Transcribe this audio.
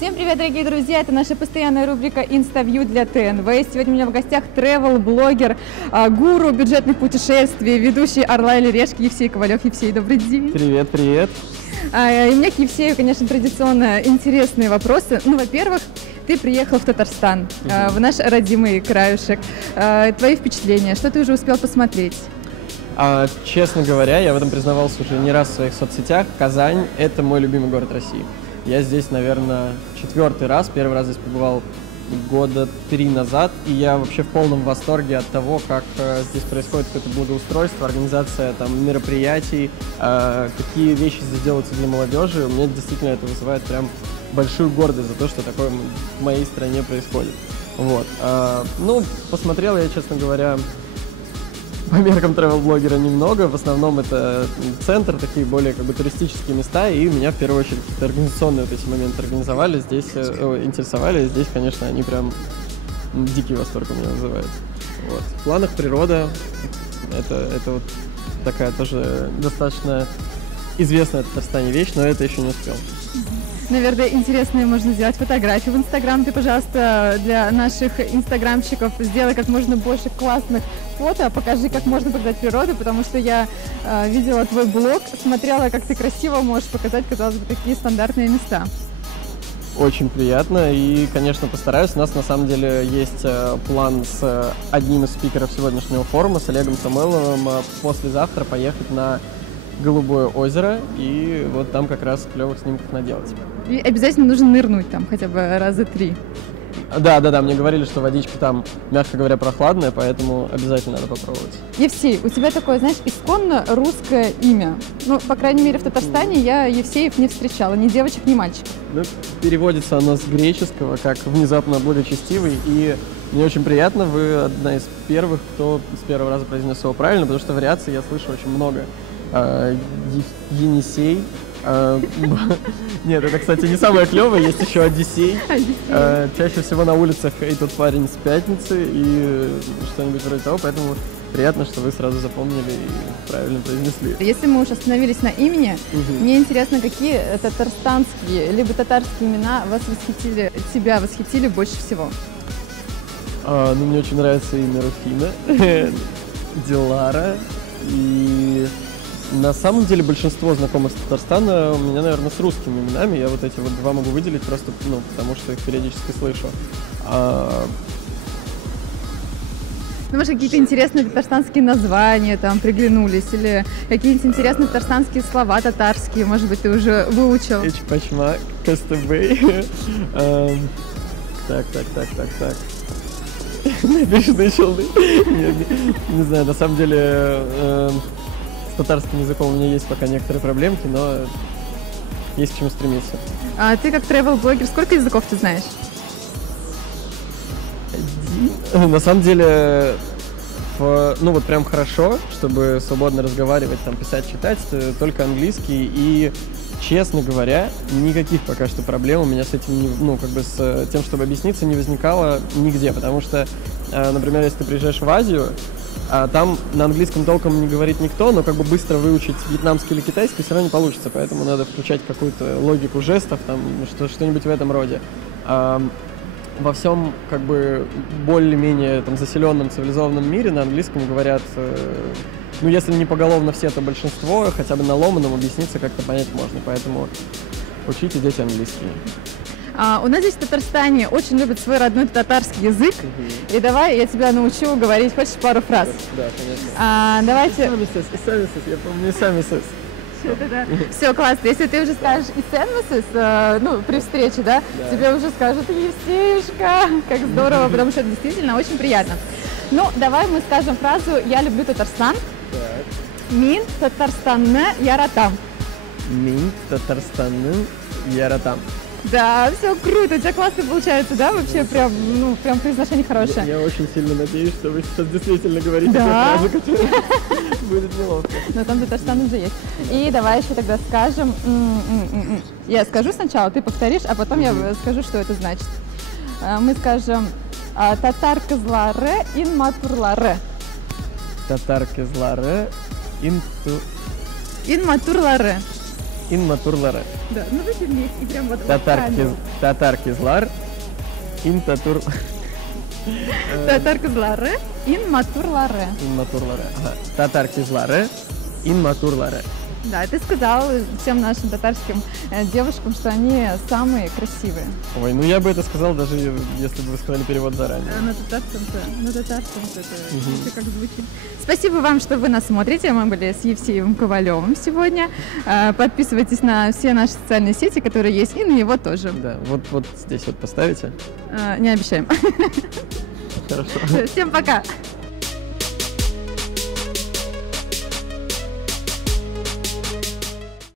Всем привет, дорогие друзья! Это наша постоянная рубрика «Инставью» для ТНВ. Сегодня у меня в гостях travel-блогер, гуру бюджетных путешествий, ведущий «Орла или решки» Евсей Ковалев. Евсей, добрый день! Привет, привет! И у меня к Евсею, конечно, традиционно интересные вопросы. Ну, во-первых, ты приехал в Татарстан, в наш родимый краюшек. Твои впечатления, что ты уже успел посмотреть? Честно говоря, я в этом признавался уже не раз в своих соцсетях. Казань – это мой любимый город России. Я здесь, наверное, 4-й раз. Первый раз здесь побывал года 3 назад. И я вообще в полном восторге от того, как здесь происходит какое-то благоустройство, организация там мероприятий, какие вещи здесь делаются для молодежи. У меня действительно это вызывает прям большую гордость за то, что такое в моей стране происходит. Вот. Ну, посмотрел я, честно говоря, по меркам travel-блогера немного. В основном это центр, такие более как бы туристические места, и меня в первую очередь организационные вот эти моменты интересовали. Здесь, конечно, они прям дикий восторг у меня вызывают. Вот. В планах природа, это вот такая тоже достаточно известная в Татарстане вещь, но это еще не успел. Наверное, интересно можно сделать фотографии в Инстаграм. Ты, пожалуйста, для наших инстаграмщиков сделай как можно больше классных фото, покажи, как можно показать природу, потому что я видела твой блог, смотрела, как ты красиво можешь показать, казалось бы, такие стандартные места. Очень приятно, и, конечно, постараюсь. У нас, на самом деле, есть план с одним из спикеров сегодняшнего форума, с Олегом Самойловым, послезавтра поехать на Голубое озеро, и вот там как раз клевых снимков наделать. И обязательно нужно нырнуть там хотя бы раза 3. Да, мне говорили, что водичка там, мягко говоря, прохладная, поэтому обязательно надо попробовать. Евсей, у тебя такое, знаешь, исконно русское имя. Ну, по крайней мере, в Татарстане я Евсеев не встречала, ни девочек, ни мальчиков. Ну, переводится оно с греческого, как «внезапно благочестивый», и мне очень приятно, вы одна из первых, кто с первого раза произнес его правильно, потому что вариаций я слышу очень много. Енисей. Нет, это, кстати, не самое клевое, есть еще Одиссей. Чаще всего на улицах «Эй, тот парень с пятницы» и что-нибудь вроде того, поэтому приятно, что вы сразу запомнили и правильно произнесли. Если мы уж остановились на имени, мне интересно, какие татарстанские либо татарские имена тебя восхитили больше всего? Ну, мне очень нравится имя Руфина, Дилара и... На самом деле большинство знакомых с Татарстана у меня, наверное, с русскими именами. Я вот эти вот два могу выделить просто, потому что их периодически слышу. Ну, может, какие-то интересные татарстанские названия там приглянулись, или какие-нибудь интересные татарстанские слова татарские, может быть, ты уже выучил? Эчпачма, Кастебей. Так. Напиши челны. Не знаю, на самом деле... С татарским языком у меня есть пока некоторые проблемки, но есть к чему стремиться. А ты как travel-блогер, сколько языков ты знаешь? Один. На самом деле, ну вот прям хорошо, чтобы свободно разговаривать, там, писать, читать, только английский. И, честно говоря, никаких пока что проблем у меня с этим, с тем, чтобы объясниться, не возникало нигде. Потому что, например, если ты приезжаешь в Азию, там на английском толком не говорит никто, но как бы быстро выучить вьетнамский или китайский все равно не получится, поэтому надо включать какую-то логику жестов, там, что-нибудь в этом роде. Во всем как бы более-менее там заселенном цивилизованном мире на английском говорят, ну если не поголовно все, то большинство, хотя бы на ломаном объясниться как-то понять можно, поэтому учите дети английский. У нас здесь в Татарстане очень любят свой родной татарский язык. И давай я тебя научу говорить. Хочешь пару фраз? Да, конечно. Давайте... Я помню, сами сес. Все, классно. Если ты уже скажешь «Исенмесис», при встрече, да, тебе уже скажут «Евсеюшка». Как здорово, потому что это действительно очень приятно. Ну, давай мы скажем фразу «Я люблю Татарстан». Мин Татарстанны яратам. Мин Татарстанны яратам. Да, все круто, у тебя классно получается, да? Вообще прям произношение хорошее. Я очень сильно надеюсь, что вы сейчас действительно говорите ту фразу, которая будет неловко. Но там Татарстан уже есть. И давай еще тогда скажем... Я скажу сначала, ты повторишь, а потом я скажу, что это значит. Мы скажем «Татар кызлары ин матурлары». Татар кызлары ин матурлары. ин матурлары. Да, ну вы вместе, и прям вот... камеру. Татар-кизлар, ин татур... Татар-кызлары, ин матурлары. Ин матурлары. Ага. Татар-кизлары, ин матурлары. Да, ты сказал всем нашим татарским девушкам, что они самые красивые. Ой, ну я бы это сказал, даже если бы вы сказали перевод заранее. На татарском это еще как звучит. Спасибо вам, что вы нас смотрите. Мы были с Евсеевым Ковалевым сегодня. Подписывайтесь на все наши социальные сети, которые есть, и на него тоже. Да, вот здесь вот поставите. Не обещаем. Хорошо. Всем пока!